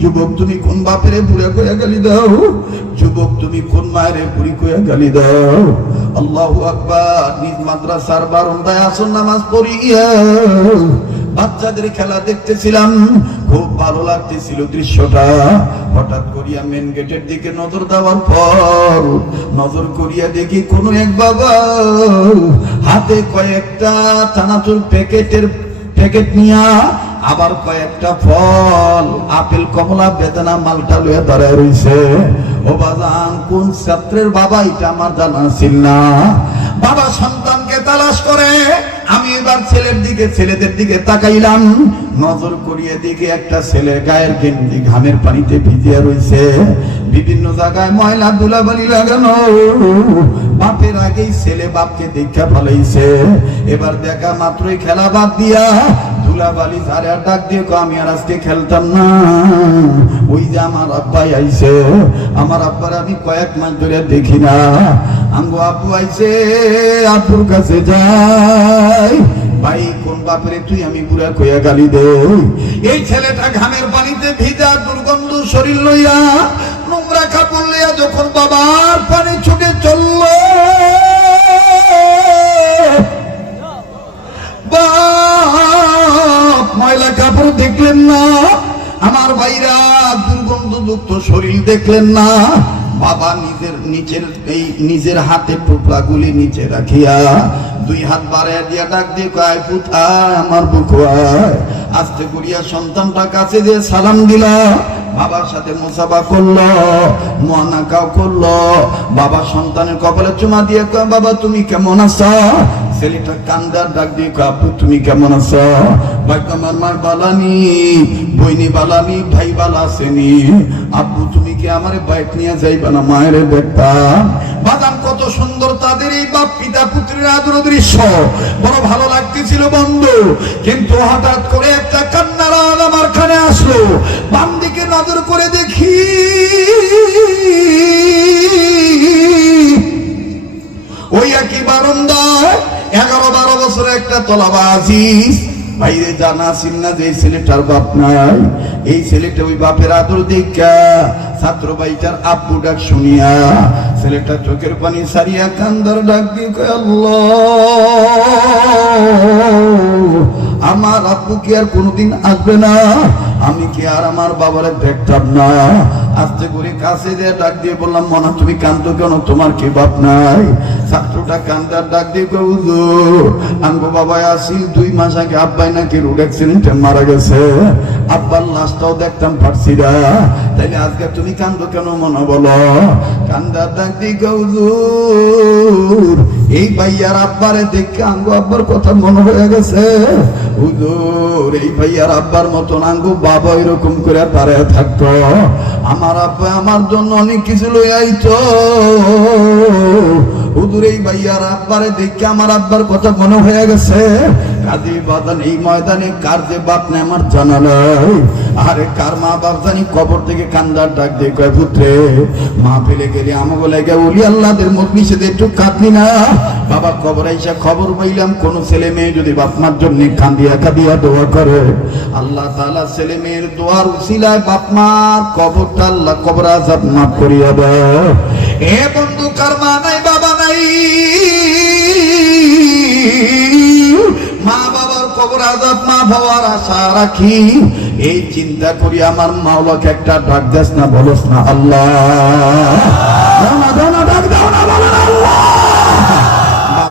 যুবক, তুমি কোন বাপেরে বুড়ে কয়ে গালি দাও? যুবক, তুমি কোন মায়েরে বুড়ি কয়ে গালি দাও? আল্লাহু আকবার, নিজ মাদ্রাসার বারান্দায় আসর নামাজ পড়িয়া বাচ্চাদের খেলা দেখতেছিলাম, খুব ভালো লাগতেছিল দৃশ্যটা। হঠাৎ করিয়া মেন গেটের দিকে নজর দেওয়ার পর, নজর করিয়া দেখি কোন এক বাবা, হাতে কয়েকটা চানাচুর প্যাকেটের প্যাকেট নিয়া আবার কয়েকটা ফল, আপেল, কমলা, বেদনা, মালটা লুয়ে দাঁড়ায় রইছে। ও বাজান, কোন ছাত্রের বাবা? এটা আমার জানা ছিল না। বাবা সন্তানকে তালাশ করে। আমি এবার ছেলের দিকে, ছেলেদের দিকে তাকাইলাম। নজর করিয়ে দিকে একটা ছেলে গায়ের গেঞ্জি ঘামের পানিতে ভিজিয়ে রয়েছে বিভিন্ন জায়গায় ময়লা, ধুলাবালি লাগানো। বাপের আগেই ছেলে বাপকে দেখা ফলাইছে এবার দেখা মাত্রই খেলা বাদ দিয়া ধুলাবালি ডাক দিয়ে আমি আর আজকে খেলতাম না। ওই যে আমার আব্বাই আইছে। আমার আব্বার আমি কয়েক মাস ধরে দেখি না। আব্বু আইছে, আব্বুর কাছে যাই। ভাই, কোন বাপরে তুই আমি বুড়া কইয়া গালি দে এই ছেলেটা ঘামের পানিতে ভিজা দুর্গন্ধ শরীর লইয়া নোংরা কাপড় লইয়া যখন বাবার ময়লা কাপড় দেখলেন না, আমার ভাইরা দুর্গন্ধযুক্ত শরীর দেখলেন না, বাবা নিজের নিচের এই নিজের হাতে টুকরাগুলি নিচে রাখিয়া দুই হাত বাড়াইয়া দিয়া ডাক দিয়ে কয়, পুত, আমার বুক আস্তে করিয়া সন্তানটা কাছে দিয়ে সালাম দিলা। বাবার সাথে মোসাফা করল মহানাকাও করল। বাবা সন্তানের কপালে চুমা দিয়ে কয়, বাবা, তুমি কেমন আছো? ছেলেটা কান্দার ডাক দিয়ে কয়, আপু, তুমি কেমন আছো? ভাই আমার মা বালানি বইনি বালানি ভাই বালা আসেনি আব্বু তুমি কি আমারে বাইক নিয়ে যাইবা না মায়ের দেখতাম বাদাম কত সুন্দর তাদের এই বাপ পিতা পুত্রের আদর দৃশ্য। বড় ভালো লাগতেছিল বন্ধু। কিন্তু হঠাৎ করে একটা কান্নার আওয়াজ আমার কানে আসলো। বাম দিকে নজর করে দেখি ওই একই বারান্দায় এগারো বারো বছর একটা তলাবা তলাবাজি বাইরে জানা ছিল না যে ছেলেটার বাপ নাই। এই ছেলেটা ওই বাপের আদর দেখা ছাত্র ভাইটার আব্বু ডাক শুনিয়া ছেলেটা চোখের পানি সারিয়া কান্দার ডাক দিয়ে আমার আব্বু কি আর কোনোদিন আসবে না? আমি কি আর আমার বাবারে দেখতাম না? আস্তে করে কাছে দিয়ে ডাক দিয়ে বললাম, মনে, তুমি কান্দো কেন? তোমার কি বাপ নাই? ছাত্রটা কান্দার ডাক দিয়ে হুজুর, আঙ্গো বাবা আসিল, দুই মাস আগে আব্বাই নাকি রোড অ্যাক্সিডেন্টে মারা গেছে। আব্বার লাশটাও দেখতাম পারছি না তাইলে আজকে তুমি কান্দো কেন মনে বলো? কান্দার ডাক দিয়ে হুজুর এই ভাইয়ার আব্বারে দেখে আঙ্গু আব্বার কথা মনে হয়ে গেছে। হুজুর, এই ভাইয়ার আব্বার মতন আঙ্গু বাবা এরকম করে তারে থাকতো। আমার আব্বা আমার জন্য অনেক কিছু লই আইতো। হুজুর, এই ভাইয়ার আব্বারে দেখে আমার আব্বার কথা মনে হয়ে গেছে। কাজী বাদান এই ময়দানে কার যে বাপ নেই আমার জানা নাই? আরে কার মা বাপ জানি কবর থেকে কান্দার ডাক দিয়ে কয়, পুত্রে, মা ফেলে গেলে আমাকে লাগে উলি আল্লাহদের মজলিসে একটু কাঁদলি না। বাবা কবর আইসা খবর পাইলাম, কোন ছেলে মেয়ে যদি বাপ মার জন্য কান্দিয়া কাঁদিয়া দোয়া করে। আল্লাহ তাআলা ছেলে মেয়ের দোয়ার উসিলায় বাপ মার কবরটা আল্লাহ কবর আজাব মাফ করিয়া দেয়। এ বন্ধু কার মা নাই, বাবা নাই? কবর আজাব মা ভাবার আশা রাখি। এই চিন্তা করি আমার মাওলাকে একটা ডাক দেস না, বলস না, আল্লাহ।